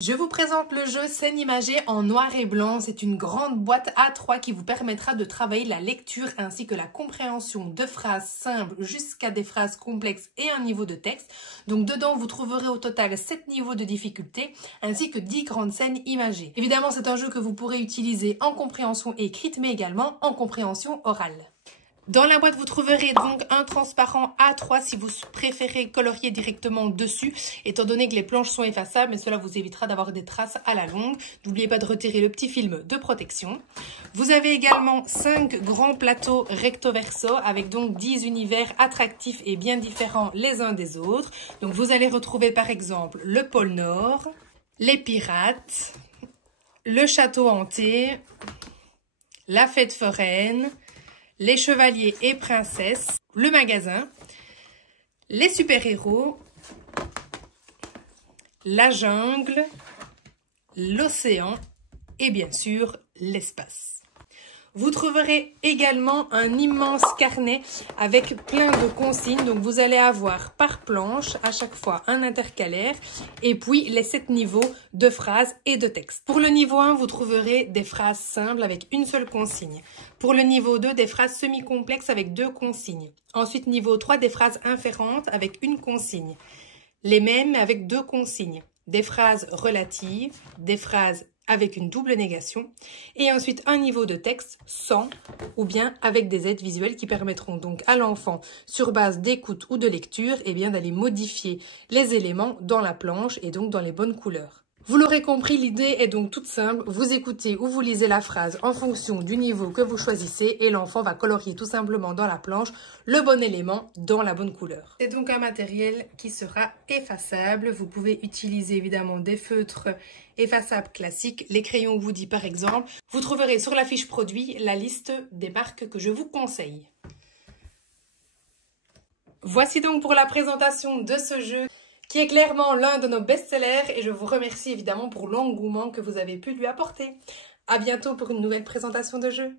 Je vous présente le jeu Scène imagée en noir et blanc. C'est une grande boîte A3 qui vous permettra de travailler la lecture ainsi que la compréhension de phrases simples jusqu'à des phrases complexes et un niveau de texte. Donc dedans, vous trouverez au total 7 niveaux de difficulté ainsi que 10 grandes scènes imagées. Évidemment, c'est un jeu que vous pourrez utiliser en compréhension écrite mais également en compréhension orale. Dans la boîte, vous trouverez donc un transparent A3 si vous préférez colorier directement dessus, étant donné que les planches sont effaçables, mais cela vous évitera d'avoir des traces à la longue. N'oubliez pas de retirer le petit film de protection. Vous avez également 5 grands plateaux recto-verso avec donc 10 univers attractifs et bien différents les uns des autres. Donc vous allez retrouver par exemple le pôle Nord, les pirates, le château hanté, la fête foraine, les chevaliers et princesses, le magasin, les super-héros, la jungle, l'océan et bien sûr l'espace. Vous trouverez également un immense carnet avec plein de consignes. Donc vous allez avoir par planche à chaque fois un intercalaire et puis les 7 niveaux de phrases et de textes. Pour le niveau 1, vous trouverez des phrases simples avec une seule consigne. Pour le niveau 2, des phrases semi-complexes avec 2 consignes. Ensuite, niveau 3, des phrases inférentes avec une consigne. Les mêmes mais avec 2 consignes. Des phrases relatives, des phrases avec une double négation, et ensuite un niveau de texte sans ou bien avec des aides visuelles qui permettront donc à l'enfant, sur base d'écoute ou de lecture, d'aller modifier les éléments dans la planche et donc dans les bonnes couleurs. Vous l'aurez compris, l'idée est donc toute simple. Vous écoutez ou vous lisez la phrase en fonction du niveau que vous choisissez et l'enfant va colorier tout simplement dans la planche le bon élément dans la bonne couleur. C'est donc un matériel qui sera effaçable. Vous pouvez utiliser évidemment des feutres effaçables classiques, les crayons Woody par exemple. Vous trouverez sur la fiche produit la liste des marques que je vous conseille. Voici donc pour la présentation de ce jeu, qui est clairement l'un de nos best-sellers et je vous remercie évidemment pour l'engouement que vous avez pu lui apporter. À bientôt pour une nouvelle présentation de jeu.